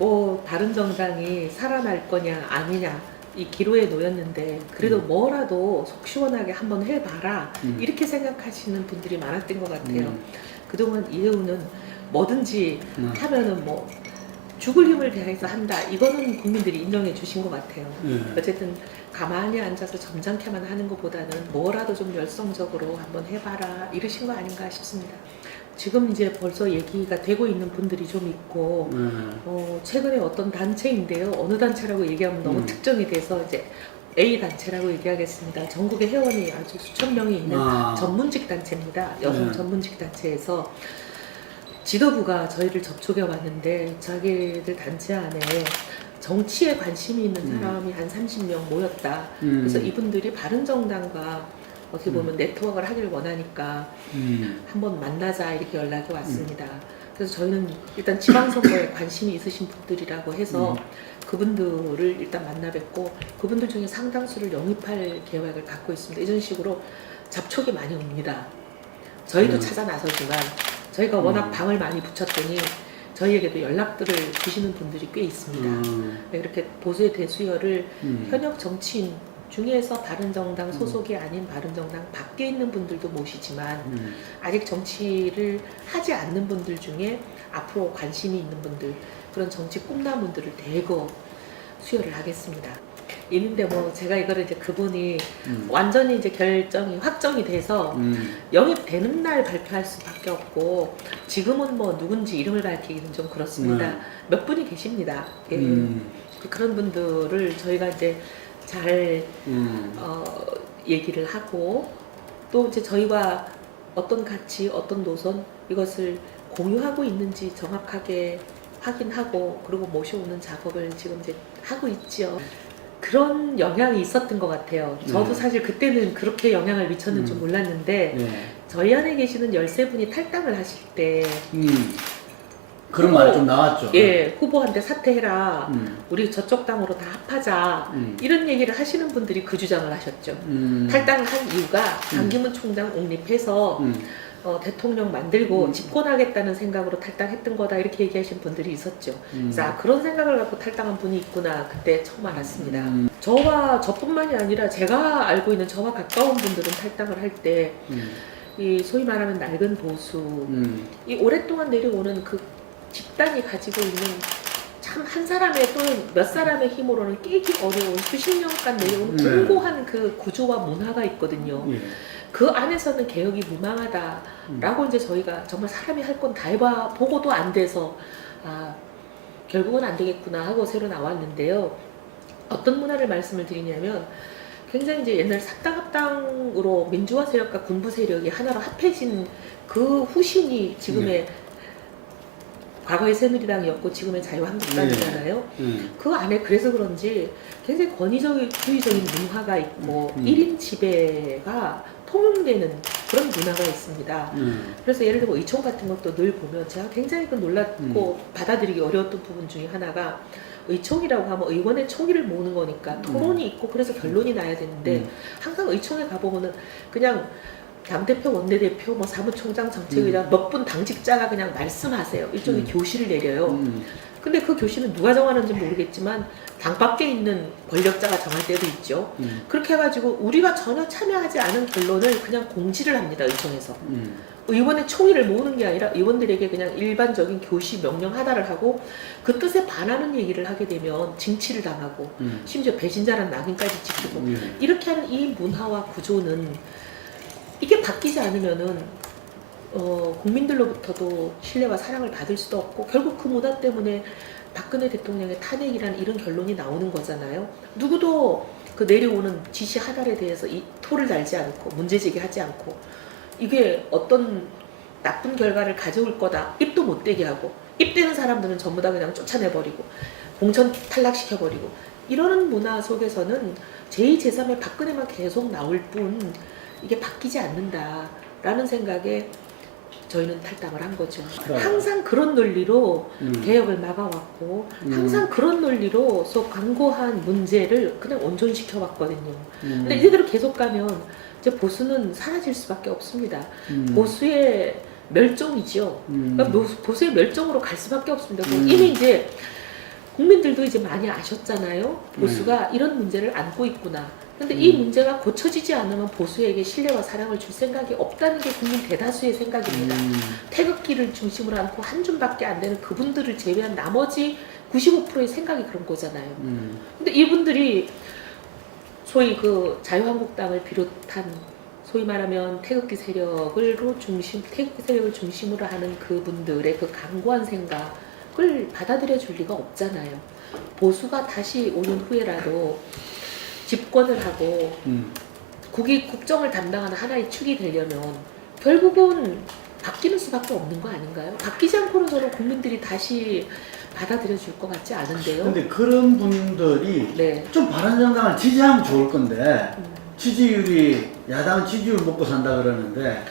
뭐 다른 정당이 살아날 거냐 아니냐 이 기로에 놓였는데 그래도 뭐라도 속 시원하게 한번 해봐라 이렇게 생각하시는 분들이 많았던 것 같아요. 그동안 이재호는 뭐든지 하면은 뭐 죽을 힘을 다해서 한다. 이거는 국민들이 인정해 주신 것 같아요. 어쨌든 가만히 앉아서 점잖게만 하는 것보다는 뭐라도 좀 열성적으로 한번 해봐라 이러신 거 아닌가 싶습니다. 지금 이제 벌써 얘기가 되고 있는 분들이 좀 있고 최근에 어떤 단체인데요. 어느 단체라고 얘기하면 너무 특정이 돼서 이제 A 단체라고 얘기하겠습니다. 전국에 회원이 아주 수천 명이 있는 전문직 단체입니다. 여성 전문직 단체에서 지도부가 저희를 접촉해 왔는데 자기들 단체 안에 정치에 관심이 있는 사람이 한 30명 모였다. 그래서 이분들이 바른정당과 어떻게 보면 네트워크를 하기를 원하니까 한번 만나자 이렇게 연락이 왔습니다. 그래서 저희는 일단 지방선거에 관심이 있으신 분들이라고 해서 그분들을 일단 만나 뵙고 그분들 중에 상당수를 영입할 계획을 갖고 있습니다. 이런 식으로 접촉이 많이 옵니다. 저희도 찾아 나서지만 저희가 워낙 방을 많이 붙였더니 저희에게도 연락들을 주시는 분들이 꽤 있습니다. 이렇게 보수의 대수혈을 현역 정치인 중에서 바른정당 소속이 아닌 바른정당 밖에 있는 분들도 모시지만 아직 정치를 하지 않는 분들 중에 앞으로 관심이 있는 분들 그런 정치 꿈나무들을 대거 수혈을 하겠습니다. 있는데 뭐 제가 이거를 이제 그분이 완전히 이제 결정이 확정이 돼서 영입되는 날 발표할 수밖에 없고 지금은 뭐 누군지 이름을 밝히기는 좀 그렇습니다. 몇 분이 계십니다. 예. 그런 분들을 저희가 이제 잘 얘기를 하고 또 이제 저희가 어떤 가치 어떤 노선 이것을 공유하고 있는지 정확하게 확인하고 그리고 모셔오는 작업을 지금 이제 하고 있지요. 그런 영향이 있었던 것 같아요. 저도 사실 그때는 그렇게 영향을 미쳤는 줄 몰랐는데 저희 안에 계시는 13분이 탈당을 하실 때 그런 말이 좀 나왔죠. 예, 후보한테 사퇴해라. 우리 저쪽 당으로 다 합하자. 이런 얘기를 하시는 분들이 그 주장을 하셨죠. 탈당을 한 이유가 강기문 총장 옹립해서 대통령 만들고 집권하겠다는 생각으로 탈당했던 거다 이렇게 얘기하신 분들이 있었죠. 자, 그런 생각을 갖고 탈당한 분이 있구나 그때 처음 알았습니다. 저와 저뿐만이 아니라 제가 알고 있는 저와 가까운 분들은 탈당을 할 때 이 소위 말하면 낡은 보수 이 오랫동안 내려오는 그 집단이 가지고 있는 참 한 사람의 또는 몇 사람의 힘으로는 깨기 어려운 수십 년간 내려온 공고한 그 구조와 문화가 있거든요. 그 안에서는 개혁이 무망하다라고 이제 저희가 정말 사람이 할 건 다 해봐 보고도 안 돼서 아 결국은 안 되겠구나 하고 새로 나왔는데요. 어떤 문화를 말씀을 드리냐면 굉장히 이제 옛날 사당합당으로 민주화 세력과 군부 세력이 하나로 합해진 그 후신이 지금의 과거의 새누리당이었고 지금의 자유한국당이잖아요. 그 안에 그래서 그런지 굉장히 권위주의적인 문화가 있고 1인 지배가 통용되는 그런 문화가 있습니다. 그래서 예를 들어 의총 같은 것도 늘 보면 제가 굉장히 그 놀랍고 받아들이기 어려웠던 부분 중에 하나가 의총이라고 하면 의원의 총의를 모으는 거니까 토론이 있고 그래서 결론이 나야 되는데 항상 의총에 가보면은 그냥 당대표, 원내대표, 뭐 사무총장, 정책의장 몇 분 당직자가 그냥 말씀하세요. 일종의 교시를 내려요. 근데 그 교시는 누가 정하는지 모르겠지만 당 밖에 있는 권력자가 정할 때도 있죠. 그렇게 해가지고 우리가 전혀 참여하지 않은 결론을 그냥 공지를 합니다. 의총에서. 의원의 총의를 모으는 게 아니라 의원들에게 그냥 일반적인 교시 명령 하나를 하고 그 뜻에 반하는 얘기를 하게 되면 징치를 당하고 심지어 배신자란 낙인까지 찍히고 이렇게 하는 이 문화와 구조는 이게 바뀌지 않으면은 국민들로부터도 신뢰와 사랑을 받을 수도 없고 결국 그 문화 때문에 박근혜 대통령의 탄핵이란 이런 결론이 나오는 거잖아요. 누구도 그 내려오는 지시 하나에 대해서 이 토를 달지 않고 문제 제기하지 않고 이게 어떤 나쁜 결과를 가져올 거다 입도 못 대게 하고 입대는 사람들은 전부 다 그냥 쫓아내버리고 공천 탈락시켜버리고 이러는 문화 속에서는 제2, 제3의 박근혜만 계속 나올 뿐 이게 바뀌지 않는다라는 생각에 저희는 탈당을 한 거죠. 항상 그런 논리로 개혁을 막아왔고 항상 그런 논리로 광고한 문제를 그냥 온전시켜왔거든요. 근데 이대로 계속 가면 이제 보수는 사라질 수밖에 없습니다. 보수의 멸종이죠. 그러니까 보수의 멸종으로 갈 수밖에 없습니다. 이미 이제 국민들도 이제 많이 아셨잖아요. 보수가 이런 문제를 안고 있구나. 근데 이 문제가 고쳐지지 않으면 보수에게 신뢰와 사랑을 줄 생각이 없다는 게 국민 대다수의 생각입니다. 태극기를 중심으로 않고 한 줌밖에 안 되는 그분들을 제외한 나머지 95%의 생각이 그런 거잖아요. 근데 이분들이 소위 그 자유한국당을 비롯한 소위 말하면 태극기 세력을 중심으로 하는 그분들의 그 강고한 생각을 받아들여 줄 리가 없잖아요. 보수가 다시 오는 후에라도 집권을 하고 국정을 담당하는 하나의 축이 되려면 결국은 바뀌는 수밖에 없는 거 아닌가요? 바뀌지 않고는 저는 국민들이 다시 받아들여 줄 것 같지 않은데요. 근데 그런 분들이 네. 좀 바른정당을 지지하면 좋을 건데 지지율이 야당 지지율 먹고 산다 그러는데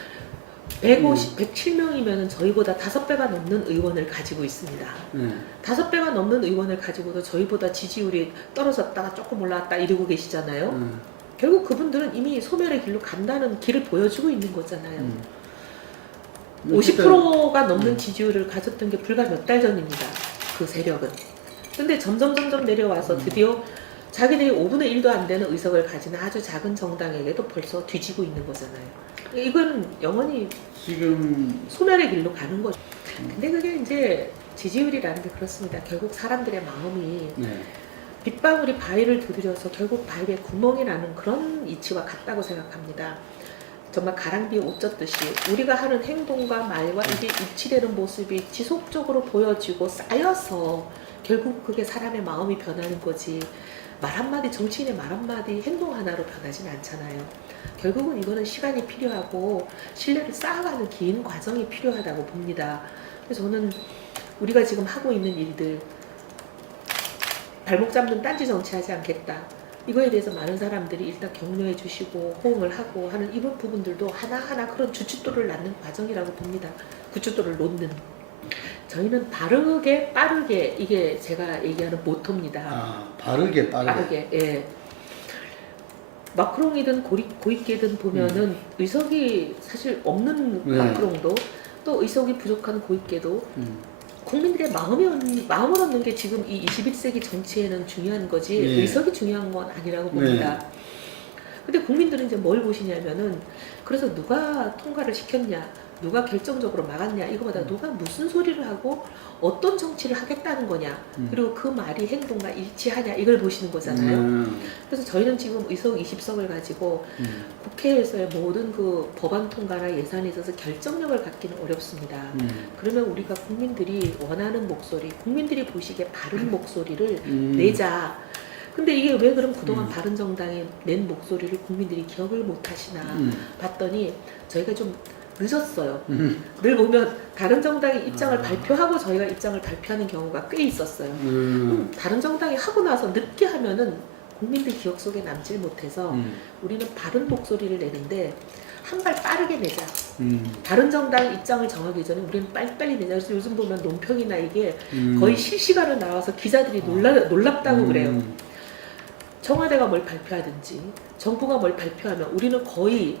107명이면 저희보다 5배가 넘는 의원을 가지고 있습니다. 5배가 넘는 의원을 가지고도 저희보다 지지율이 떨어졌다가 조금 올라왔다 이러고 계시잖아요. 결국 그분들은 이미 소멸의 길로 간다는 길을 보여주고 있는 거잖아요. 50%가 넘는 지지율을 가졌던 게 불과 몇 달 전입니다. 그 세력은. 근데 점점 내려와서 드디어 자기들이 5분의 1도 안 되는 의석을 가진 아주 작은 정당에게도 벌써 뒤지고 있는 거잖아요. 이건 영원히 지금 소멸의 길로 가는 거죠. 근데 그게 이제 지지율이라는 게 그렇습니다. 결국 사람들의 마음이 빗방울이 바위를 두드려서 결국 바위에 구멍이 나는 그런 이치와 같다고 생각합니다. 정말 가랑비에 옷 젖듯이 우리가 하는 행동과 말과 이게 일치되는 모습이 지속적으로 보여지고 쌓여서 결국 그게 사람의 마음이 변하는 거지, 말 한마디, 정치인의 말 한마디, 행동 하나로 변하진 않잖아요. 결국은 이거는 시간이 필요하고 신뢰를 쌓아가는 긴 과정이 필요하다고 봅니다. 그래서 저는 우리가 지금 하고 있는 일들, 발목 잡는 딴지 정치하지 않겠다, 이거에 대해서 많은 사람들이 일단 격려해 주시고 호응을 하고 하는 이번 부분들도 하나하나 그런 주춧돌을 낳는 과정이라고 봅니다. 구춧돌을 놓는. 저희는 바르게 빠르게, 이게 제가 얘기하는 모토입니다. 빠르게. 예. 마크롱이든 고이케든 보면은 의석이 사실 없는 마크롱도 또 의석이 부족한 고이케도 국민들의 마음을 얻는 게 지금 이 21세기 정치에는 중요한 거지 의석이 중요한 건 아니라고 봅니다. 근데 국민들은 이제 뭘 보시냐면은 그래서 누가 통과를 시켰냐, 누가 결정적으로 막았냐, 이거보다 누가 무슨 소리를 하고 어떤 정치를 하겠다는 거냐, 그리고 그 말이 행동과 일치하냐, 이걸 보시는 거잖아요. 그래서 저희는 지금 의석 20석을 가지고 국회에서의 모든 그 법안 통과나 예산에 있어서 결정력을 갖기는 어렵습니다. 그러면 우리가 국민들이 원하는 목소리, 국민들이 보시기에 바른 목소리를 내자. 근데 이게 왜 그럼 그동안 바른정당이 낸 목소리를 국민들이 기억을 못 하시나 봤더니 저희가 좀 늦었어요. 늘 보면 다른 정당이 입장을 발표하고 저희가 입장을 발표하는 경우가 꽤 있었어요. 다른 정당이 하고 나서 늦게 하면은 국민들 기억 속에 남질 못해서 우리는 바른 목소리를 내는데 한 발 빠르게 내자. 다른 정당 입장을 정하기 전에 우리는 빨리빨리 내자. 그래서 요즘 보면 논평이나 이게 거의 실시간으로 나와서 기자들이 놀랍다고 그래요. 청와대가 뭘 발표하든지 정부가 뭘 발표하면 우리는 거의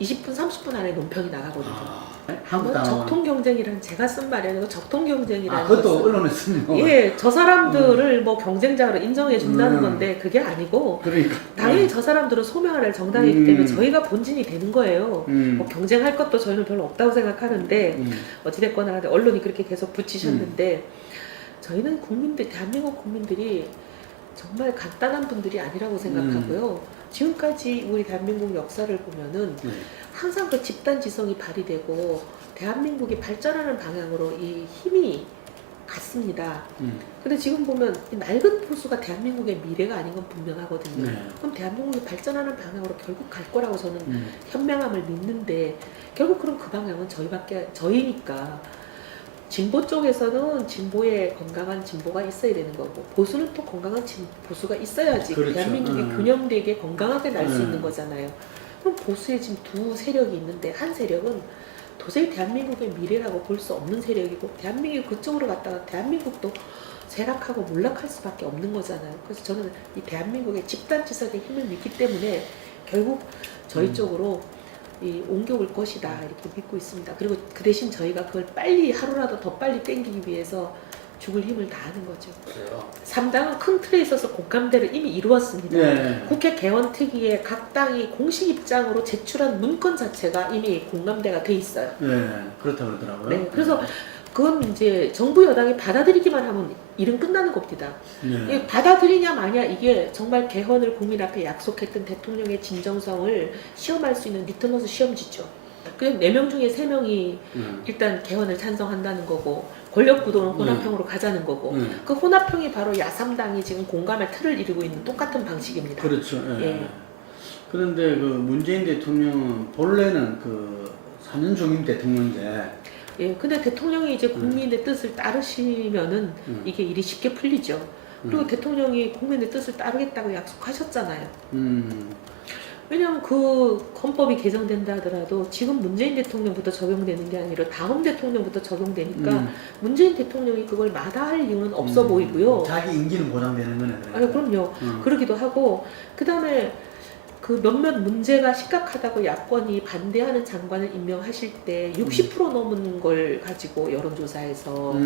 20분, 30분 안에 논평이 나가거든요. 적통 경쟁이란 제가 쓴 말이에요. 적통 경쟁이라는 그것도 언론에 쓰는 거. 예, 저 사람들을 뭐 경쟁자로 인정해 준다는 건데 그게 아니고 그러니까 당연히 저 사람들은 소명할 정당이기 때문에 저희가 본진이 되는 거예요. 뭐 경쟁할 것도 저희는 별로 없다고 생각하는데 어찌됐거나 언론이 그렇게 계속 붙이셨는데 저희는 국민들, 대한민국 국민들이 정말 간단한 분들이 아니라고 생각하고요. 지금까지 우리 대한민국 역사를 보면은 항상 그 집단 지성이 발휘되고 대한민국이 발전하는 방향으로 이 힘이 갔습니다. 근데 지금 보면 이 낡은 보수가 대한민국의 미래가 아닌 건 분명하거든요. 그럼 대한민국이 발전하는 방향으로 결국 갈 거라고 저는 현명함을 믿는데 결국 그럼 그 방향은 저희니까 진보 쪽에서는 진보에 건강한 진보가 있어야 되는 거고 보수는 또 건강한 보수가 있어야지 그렇죠. 대한민국이 균형되게 건강하게 날 수 있는 거잖아요. 그럼 보수에 지금 두 세력이 있는데 한 세력은 도저히 대한민국의 미래라고 볼 수 없는 세력이고 대한민국이 그쪽으로 갔다가 대한민국도 쇠락하고 몰락할 수밖에 없는 거잖아요. 그래서 저는 이 대한민국의 집단지성의 힘을 믿기 때문에 결국 저희 쪽으로 옮겨올 것이다 이렇게 믿고 있습니다. 그리고 그 대신 저희가 그걸 빨리 하루라도 더 빨리 땡기기 위해서 죽을 힘을 다하는 거죠. 그래요. 3당은 큰 틀에 있어서 공감대를 이미 이루었습니다. 네. 국회 개원특위에 각 당이 공식 입장으로 제출한 문건 자체가 이미 공감대가 돼 있어요. 네. 그렇다고 그러더라고요. 네, 그래서 그건 이제 정부 여당이 받아들이기만 하면 일은 끝나는 겁니다. 네. 이게 받아들이냐 마냐 이게 정말 개헌을 국민 앞에 약속했던 대통령의 진정성을 시험할 수 있는 리트머스 시험지죠. 그래서 4명 중에 3명이 일단 개헌을 찬성한다는 거고 권력 구도는 혼합형으로 가자는 거고 그 혼합형이 바로 야3당이 지금 공감의 틀을 이루고 있는 똑같은 방식입니다. 그렇죠. 예. 예. 그런데 그 문재인 대통령은 본래는 그 4년 중임 대통령제. 예, 근데 대통령이 이제 국민의 뜻을 따르시면은 이게 일이 쉽게 풀리죠. 그리고 대통령이 국민의 뜻을 따르겠다고 약속하셨잖아요. 왜냐하면 그 헌법이 개정된다 하더라도 지금 문재인 대통령부터 적용되는 게 아니라 다음 대통령부터 적용되니까 문재인 대통령이 그걸 마다할 이유는 없어 보이고요. 자기 임기는 보장되는 거네. 그러니까. 아니 그럼요. 그러기도 하고 그 다음에 그 몇몇 문제가 심각하다고 야권이 반대하는 장관을 임명하실 때 60% 넘은 걸 가지고 여론조사에서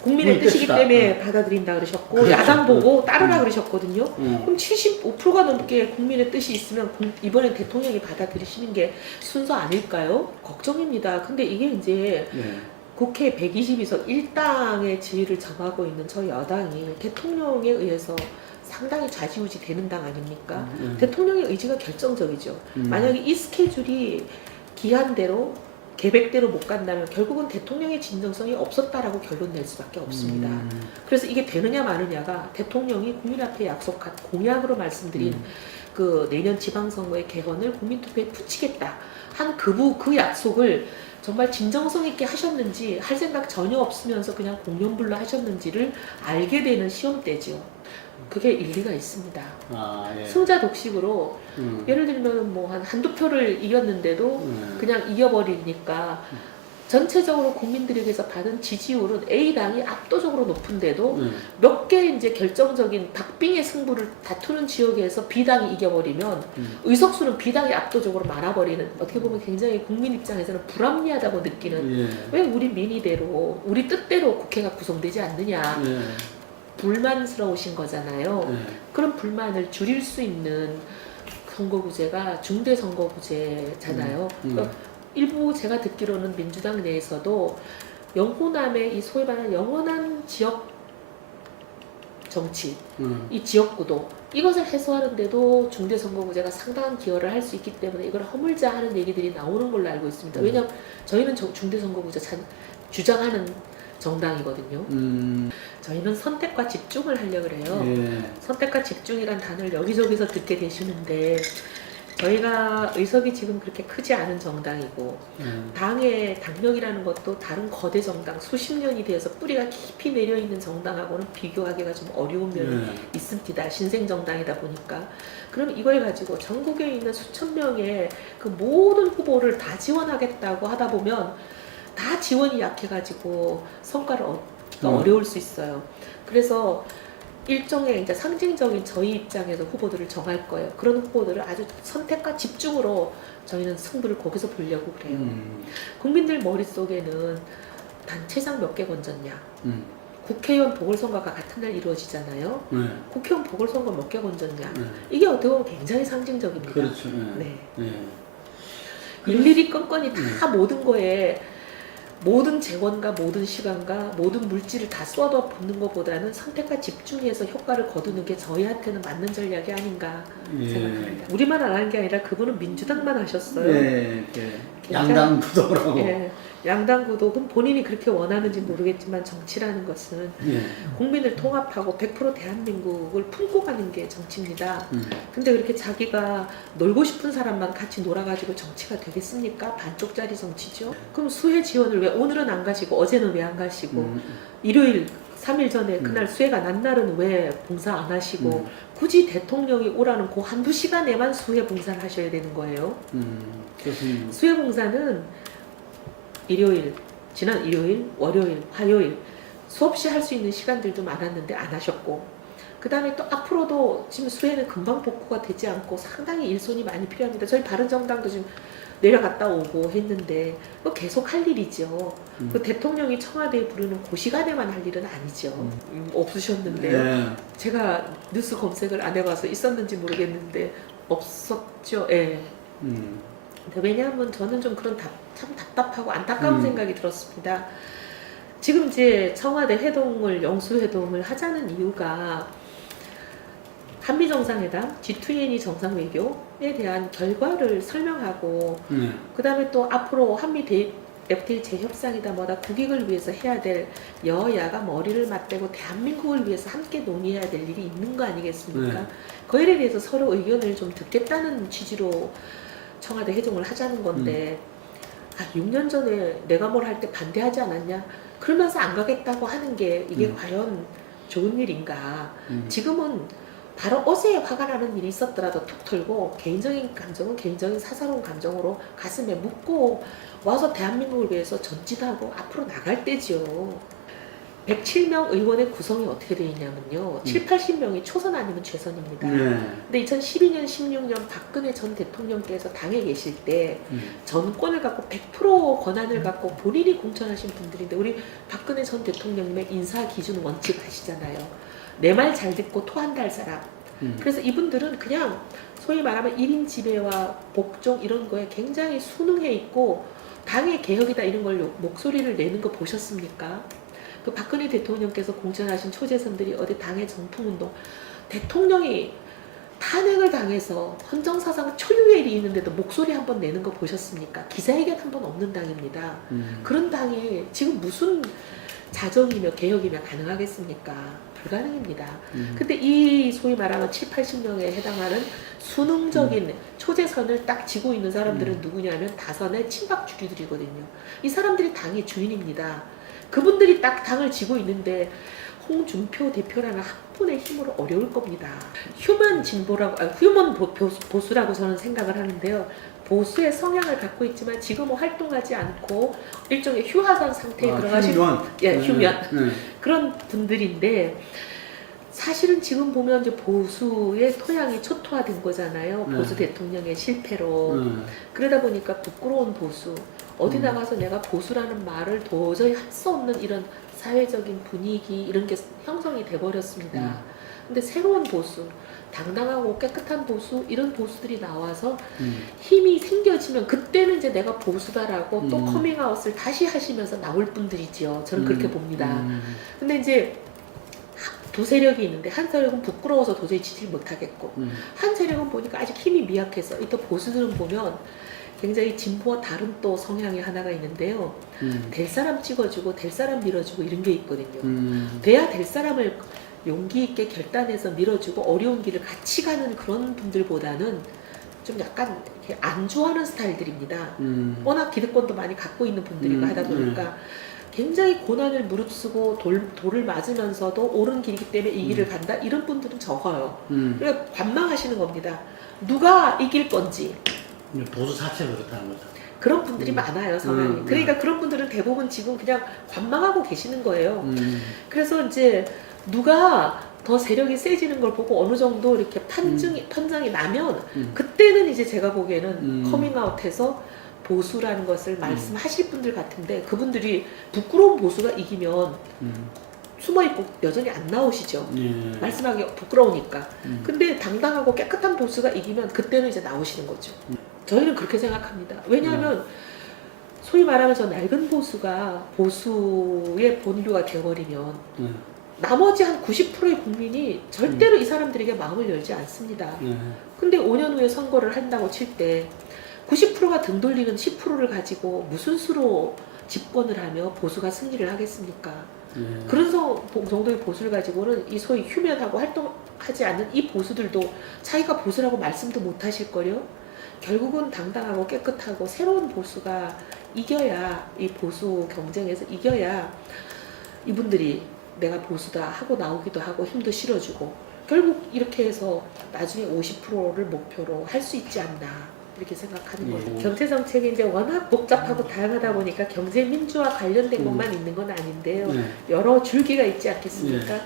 국민의 뜻이기 뜻이다. 때문에 받아들인다 그러셨고 그렇죠. 야당 보고 따르라 그러셨거든요. 그럼 75%가 넘게 국민의 뜻이 있으면 이번엔 대통령이 받아들이시는 게 순서 아닐까요? 걱정입니다. 근데 이게 이제 네. 국회 120에서 1당의 지위를 정하고 있는 저 여당이 대통령에 의해서 상당히 좌지우지 되는 당 아닙니까? 대통령의 의지가 결정적이죠. 만약에 이 스케줄이 기한대로 계획대로 못 간다면 결국은 대통령의 진정성이 없었다라고 결론 낼 수밖에 없습니다. 그래서 이게 되느냐 마느냐가 대통령이 국민 앞에 약속한 공약으로 말씀드린 그 내년 지방선거의 개헌을 국민투표에 붙이겠다 한 그 약속을 정말 진정성 있게 하셨는지 할 생각 전혀 없으면서 그냥 공연불로 하셨는지를 알게 되는 시험대죠. 그게 일리가 있습니다. 아, 예. 승자 독식으로 예를 들면 뭐 한두 표를 이겼는데도 그냥 이겨버리니까 전체적으로 국민들에게서 받은 지지율은 A당이 압도적으로 높은데도 몇 개 이제 결정적인 박빙의 승부를 다투는 지역에서 B당이 이겨버리면 의석수는 B당이 압도적으로 많아버리는 어떻게 보면 굉장히 국민 입장에서는 불합리하다고 느끼는 왜 우리 민의대로 우리 뜻대로 국회가 구성되지 않느냐 불만스러우신 거잖아요. 그런 불만을 줄일 수 있는 선거구제가 중대선거구제잖아요. 그러니까 일부 제가 듣기로는 민주당 내에서도 영호남의 이 소위 말하는 영원한 지역 정치, 이 지역구도 이것을 해소하는데도 중대선거구제가 상당한 기여를 할 수 있기 때문에 이걸 허물자 하는 얘기들이 나오는 걸로 알고 있습니다. 왜냐하면 저희는 중대선거구제 주장하는 정당이거든요. 저희는 선택과 집중을 하려고 그래요. 예. 선택과 집중이란 단어를 여기저기서 듣게 되시는데 저희가 의석이 지금 그렇게 크지 않은 정당이고 당의 당력이라는 것도 다른 거대 정당 수십 년이 되어서 뿌리가 깊이 내려있는 정당하고는 비교하기가 좀 어려운 면이 있습니다. 신생 정당이다 보니까. 그럼 이걸 가지고 전국에 있는 수천 명의 그 모든 후보를 다 지원하겠다고 하다 보면 다 지원이 약해가지고 성과를 얻기가 어려울 수 있어요. 그래서 일종의 이제 상징적인 저희 입장에서 후보들을 정할 거예요. 그런 후보들을 아주 선택과 집중으로 저희는 승부를 거기서 보려고 그래요. 국민들 머릿속에는 단체장 몇 개 건졌냐. 국회의원 보궐선거가 같은 날 이루어지잖아요. 국회의원 보궐선거 몇 개 건졌냐. 이게 어떻게 보면 굉장히 상징적입니다. 그렇죠. 네. 예. 일일이 건건이 다 모든 거에 모든 재원과 모든 시간과 모든 물질을 다 쏟아 붓는 것보다는 선택과 집중해서 효과를 거두는 게 저희한테는 맞는 전략이 아닌가 생각합니다. 우리만 안 하는 게 아니라 그분은 민주당만 하셨어요. 예. 양당 구도라고. 예, 양당 구도. 그럼 본인이 그렇게 원하는지 모르겠지만 정치라는 것은 국민을 통합하고 100% 대한민국을 품고 가는 게 정치입니다. 근데 그렇게 자기가 놀고 싶은 사람만 같이 놀아가지고 정치가 되겠습니까? 반쪽짜리 정치죠. 그럼 수해 지원을 왜 오늘은 안 가시고 어제는 왜 안 가시고 일요일 3일 전에 그날 수해가 난 날은 왜 봉사 안 하시고 굳이 대통령이 오라는 그 한두 시간에만 수해 봉사를 하셔야 되는 거예요. 수해 봉사는 지난 일요일, 월요일, 화요일 수없이 할 수 있는 시간들도 많았는데 안 하셨고 그 다음에 또 앞으로도 지금 수해는 금방 복구가 되지 않고 상당히 일손이 많이 필요합니다. 저희 바른정당도 지금 내려갔다 오고 했는데 그거 계속 할 일이죠. 그 대통령이 청와대에 부르는 그 시간에만 할 일은 아니죠. 없으셨는데요. 네. 제가 뉴스 검색을 안 해봐서 있었는지 모르겠는데 없었죠. 예. 근데 왜냐하면 저는 좀 그런 참 답답하고 안타까운 생각이 들었습니다. 지금 이제 청와대 회동을 영수회동을 하자는 이유가 한미 정상회담, G20 정상외교에 대한 결과를 설명하고 그 다음에 또 앞으로 한미 FTA 재협상이다 뭐다 국익을 위해서 해야 될 여야가 머리를 맞대고 대한민국을 위해서 함께 논의해야 될 일이 있는 거 아니겠습니까? 그에 대해서 서로 의견을 좀 듣겠다는 취지로 청와대 회동을 하자는 건데 6년 전에 내가 뭘 할 때 반대하지 않았냐? 그러면서 안 가겠다고 하는 게 이게 과연 좋은 일인가? 지금은 바로 어제 화가 나는 일이 있었더라도 툭 털고 개인적인 감정은 개인적인 사사로운 감정으로 가슴에 묻고 와서 대한민국을 위해서 전진하고 앞으로 나갈 때죠. 107명 의원의 구성이 어떻게 되어 있냐면요. 7, 80명이 초선 아니면 최선입니다. 근데 2012년, 16년 박근혜 전 대통령께서 당에 계실 때 전권을 갖고 100% 권한을 갖고 본인이 공천하신 분들인데 우리 박근혜 전 대통령님의 인사 기준 원칙 아시잖아요. 내 말 잘 듣고 토한다 할 사람. 그래서 이분들은 그냥 소위 말하면 1인 지배와 복종 이런 거에 굉장히 순응해 있고 당의 개혁이다 이런 걸 목소리를 내는 거 보셨습니까? 그 박근혜 대통령께서 공천하신 초재선들이 어디 당의 정통운동 대통령이 탄핵을 당해서 헌정사상 초유의 일이 있는데도 목소리 한번 내는 거 보셨습니까? 기자회견 한번 없는 당입니다. 그런 당이 지금 무슨 자정이며 개혁이며 가능하겠습니까? 불가능입니다. 근데 이 소위 말하면 7, 80명에 해당하는 수능적인 초재선을 딱 쥐고 있는 사람들은 누구냐면 다선의 친박 주류들이거든요. 이 사람들이 당의 주인입니다. 그분들이 딱 당을 쥐고 있는데 홍준표 대표라는 한 분의 힘으로 어려울 겁니다. 휴먼 진보라고, 휴먼 보수라고 저는 생각을 하는데요. 보수의 성향을 갖고 있지만 지금은 활동하지 않고 일종의 휴화선 상태에 들어가신 휴면 그런 분들인데 사실은 지금 보면 이제 보수의 토양이 초토화된 거잖아요. 보수 대통령의 실패로 그러다 보니까 부끄러운 보수 어디 나가서 내가 보수라는 말을 도저히 할 수 없는 이런 사회적인 분위기 이런 게 형성이 돼버렸습니다. 근데 새로운 보수 당당하고 깨끗한 보수 이런 보수들이 나와서 힘이 생겨지면 그때는 이제 내가 보수다라고 또 커밍아웃을 다시 하시면서 나올 분들이지요. 저는 그렇게 봅니다. 근데 이제 두 세력이 있는데 한 세력은 부끄러워서 도저히 지지를 못하겠고 한 세력은 보니까 아직 힘이 미약해서 또 보수들은 보면 굉장히 진보와 다른 또 성향이 하나가 있는데요. 될 사람 찍어주고 될 사람 밀어주고 이런 게 있거든요. 돼야 될 사람을 용기 있게 결단해서 밀어주고 어려운 길을 같이 가는 그런 분들보다는 좀 약간 이렇게 안주하는 스타일들입니다. 워낙 기득권도 많이 갖고 있는 분들이고 하다 보니까 굉장히 고난을 무릅쓰고 돌을 맞으면서도 옳은 길이기 때문에 이 길을 간다 이런 분들은 적어요. 그러니까 관망하시는 겁니다. 누가 이길 건지. 보수 자체가 그렇다는 거죠. 그런 분들이 많아요, 성향이. 그러니까 그런 분들은 대부분 지금 그냥 관망하고 계시는 거예요. 그래서 이제 누가 더 세력이 세지는 걸 보고 어느 정도 이렇게 판정이 나면 그때는 이제 제가 보기에는 커밍아웃해서 보수라는 것을 말씀하실 분들 같은데 그분들이 부끄러운 보수가 이기면 숨어있고 여전히 안 나오시죠. 말씀하기 부끄러우니까. 근데 당당하고 깨끗한 보수가 이기면 그때는 이제 나오시는 거죠. 저희는 그렇게 생각합니다. 왜냐하면 소위 말하면서 낡은 보수가 보수의 본류가 되어버리면 나머지 한 90%의 국민이 절대로 이 사람들에게 마음을 열지 않습니다. 근데 5년 후에 선거를 한다고 칠 때 90%가 등 돌리는 10%를 가지고 무슨 수로 집권을 하며 보수가 승리를 하겠습니까? 그런 정도의 보수를 가지고는 이 소위 휴면하고 활동하지 않는 이 보수들도 자기가 보수라고 말씀도 못 하실걸요? 결국은 당당하고 깨끗하고 새로운 보수가 이겨야 이 보수 경쟁에서 이겨야 이분들이 내가 보수다 하고 나오기도 하고 힘도 실어주고 결국 이렇게 해서 나중에 50%를 목표로 할 수 있지 않나 이렇게 생각하는 거예요. 경제 정책이 이제 워낙 복잡하고 다양하다 보니까 경제 민주화 관련된 것만 있는 건 아닌데요. 여러 줄기가 있지 않겠습니까?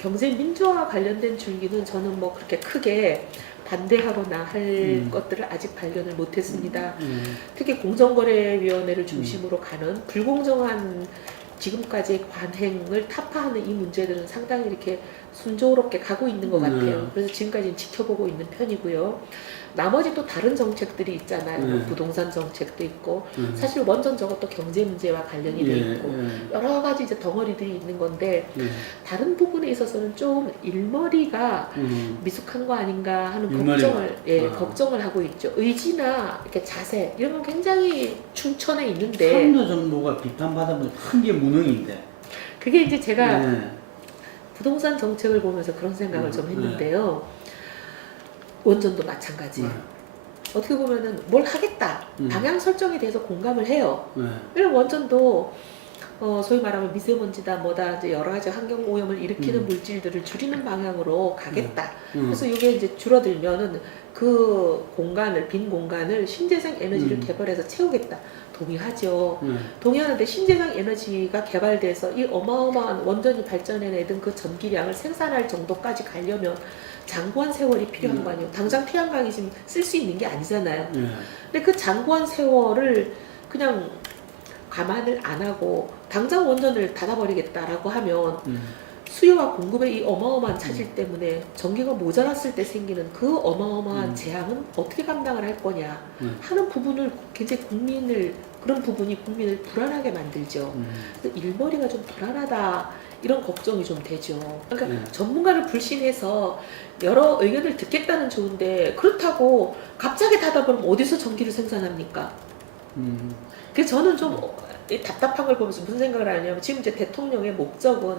경제 민주화 관련된 줄기는 저는 뭐 그렇게 크게 반대하거나 할 것들을 아직 발견을 못했습니다. 특히 공정거래위원회를 중심으로 가는 불공정한 지금까지의 관행을 타파하는 이 문제들은 상당히 이렇게 순조롭게 가고 있는 것 같아요. 그래서 지금까지는 지켜보고 있는 편이고요. 나머지 또 다른 정책들이 있잖아요. 뭐 부동산 정책도 있고 사실 원전 저것도 경제 문제와 관련이 돼 있고 여러 가지 이제 덩어리들이 있는 건데 다른 부분에 있어서는 좀 일머리가 미숙한 거 아닌가 하는 걱정을 하고 있죠. 의지나 이렇게 자세 이런 건 굉장히 충천에 있는데 참여정부가 비판받으면 큰 게 무능인데 그게 이제 제가 부동산 정책을 보면서 그런 생각을 좀 했는데요. 원전도 마찬가지. 어떻게 보면은 뭘 하겠다 방향 설정에 대해서 공감을 해요. 이런 원전도 소위 말하면 미세먼지다 뭐다 이제 여러 가지 환경 오염을 일으키는 물질들을 줄이는 방향으로 가겠다. 그래서 이게 이제 줄어들면은 그 공간을 빈 공간을 신재생 에너지를 개발해서 채우겠다. 동의하죠. 동의하는데 신재생 에너지가 개발돼서 이 어마어마한 원전이 발전해내던 그 전기량을 생산할 정도까지 가려면 장구한 세월이 필요한 거 아니에요. 당장 태양광이 지금 쓸 수 있는 게 아니잖아요. 근데 그 장구한 세월을 그냥 감안을 안 하고 당장 원전을 닫아버리겠다라고 하면 수요와 공급의 이 어마어마한 차질 때문에 전기가 모자랐을 때 생기는 그 어마어마한 재앙은 어떻게 감당을 할 거냐 하는 부분을 굉장히 그런 부분이 국민을 불안하게 만들죠. 그래서 일머리가 좀 불안하다 이런 걱정이 좀 되죠. 그러니까 전문가를 불신해서 여러 의견을 듣겠다는 좋은데 그렇다고 갑자기 닫아버리면 어디서 전기를 생산합니까? 그래서 저는 좀 답답한 걸 보면서 무슨 생각을 하냐면 지금 이제 대통령의 목적은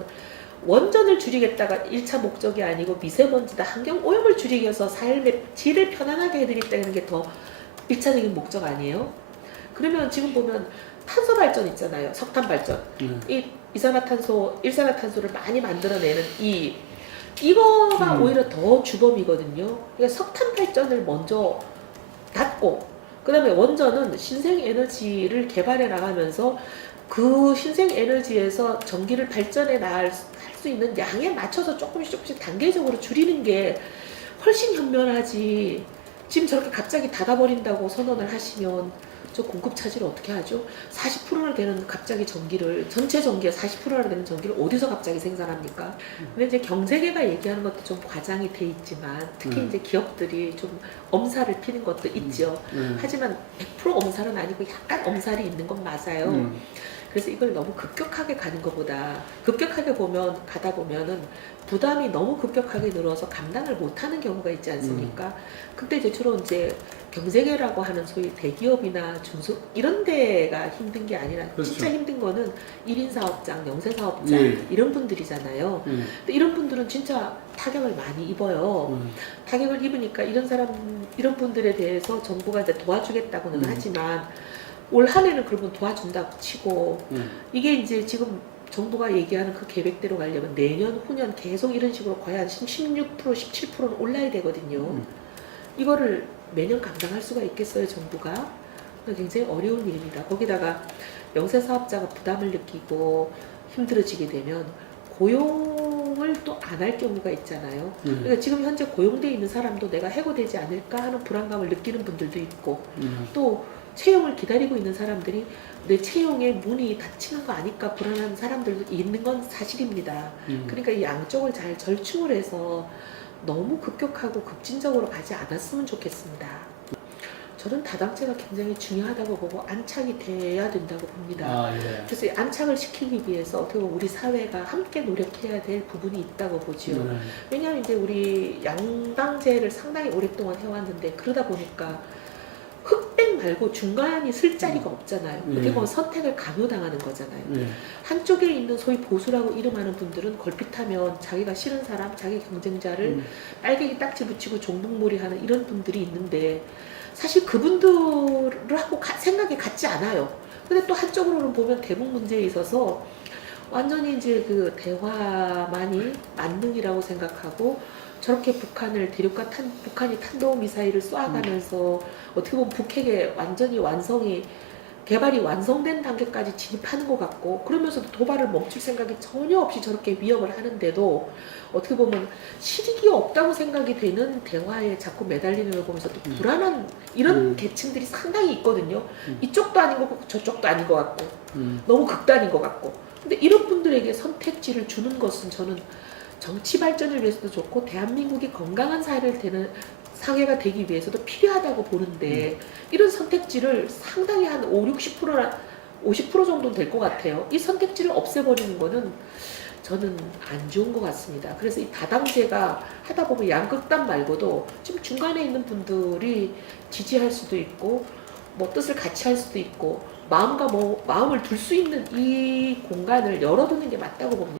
원전을 줄이겠다가 1차 목적이 아니고 미세먼지다 환경 오염을 줄이기 위해서 삶의 질을 편안하게 해드리겠다는 게 더 1차적인 목적 아니에요? 그러면 지금 보면 탄소 발전 있잖아요. 석탄 발전. 이 일산화탄소를 많이 만들어내는 이거가 오히려 더 주범이거든요. 그러니까 석탄 발전을 먼저 닫고 그 다음에 원전은 신생에너지를 개발해 나가면서 그 신생에너지에서 전기를 발전해 나갈 수 있는 양에 맞춰서 조금씩 단계적으로 줄이는 게 훨씬 현명하지. 지금 저렇게 갑자기 닫아버린다고 선언을 하시면 저 공급 차질을 어떻게 하죠? 40%나 되는 갑자기 전기를 전체 전기의 40%나 되는 전기를 어디서 갑자기 생산합니까? 근데 이제 경제계가 얘기하는 것도 좀 과장이 돼 있지만 특히 이제 기업들이 좀 엄살을 피는 것도 있죠. 하지만 100% 엄살은 아니고 약간 엄살이 있는 건 맞아요. 그래서 이걸 너무 급격하게 가는 것보다 급격하게 가다 보면은 부담이 너무 급격하게 늘어서 감당을 못하는 경우가 있지 않습니까? 그때 이제 주로 이제 경제계라고 하는 소위 대기업이나 중소 이런 데가 힘든 게 아니라 그렇죠. 진짜 힘든 거는 1인 사업장, 영세 사업장 이런 분들이잖아요. 근데 이런 분들은 진짜 타격을 많이 입어요. 타격을 입으니까 이런 분들에 대해서 정부가 이제 도와주겠다고는 하지만 올 한 해는 그러면 도와준다고 치고 이게 이제 지금 정부가 얘기하는 그 계획대로 가려면 내년, 후년 계속 이런 식으로 거의 한 16%, 17%는 올라야 되거든요. 이거를 매년 감당할 수가 있겠어요, 정부가? 굉장히 어려운 일입니다. 거기다가 영세 사업자가 부담을 느끼고 힘들어지게 되면 고용을 또 안 할 경우가 있잖아요. 그러니까 지금 현재 고용돼 있는 사람도 내가 해고되지 않을까 하는 불안감을 느끼는 분들도 있고 또 채용을 기다리고 있는 사람들이 내 채용의 문이 닫히는 거 아닐까 불안한 사람들도 있는 건 사실입니다. 그러니까 이 양쪽을 잘 절충을 해서 너무 급격하고 급진적으로 가지 않았으면 좋겠습니다. 저는 다당제가 굉장히 중요하다고 보고 안착이 돼야 된다고 봅니다. 그래서 이 안착을 시키기 위해서 어떻게 보면 우리 사회가 함께 노력해야 될 부분이 있다고 보죠. 왜냐하면 이제 우리 양당제를 상당히 오랫동안 해왔는데 그러다 보니까 흑백 말고 중간이 쓸 자리가 없잖아요. 어떻게 보면 선택을 강요당하는 거잖아요. 한쪽에 있는 소위 보수라고 이름하는 분들은 걸핏하면 자기가 싫은 사람, 자기 경쟁자를 빨갱이 딱지 붙이고 종북몰이 하는 이런 분들이 있는데 사실 그분들하고 생각이 같지 않아요. 근데 또 한쪽으로는 보면 대북 문제에 있어서 완전히 이제 그 대화만이 만능이라고 생각하고 저렇게 북한이 탄도미사일을 쏘아가면서 어떻게 보면 북핵의 완전히 완성이 개발이 완성된 단계까지 진입하는 것 같고, 그러면서도 도발을 멈출 생각이 전혀 없이 저렇게 위협을 하는데도 어떻게 보면 실익이 없다고 생각이 되는 대화에 자꾸 매달리는 걸 보면서 또 불안한 이런 계층들이 상당히 있거든요. 이쪽도 아닌 것 같고 저쪽도 아닌 것 같고 너무 극단인 것 같고. 근데 이런 분들에게 선택지를 주는 것은 저는 정치 발전을 위해서도 좋고 대한민국이 건강한 사회가 되기 위해서도 필요하다고 보는데, 이런 선택지를 상당히 한 50% 정도는 될 것 같아요. 이 선택지를 없애버리는 거는 저는 안 좋은 것 같습니다. 그래서 이 다당제가 하다 보면 양극단 말고도 지금 중간에 있는 분들이 지지할 수도 있고 뭐 뜻을 같이 할 수도 있고 마음을 둘 수 있는 이 공간을 열어두는 게 맞다고 봅니다.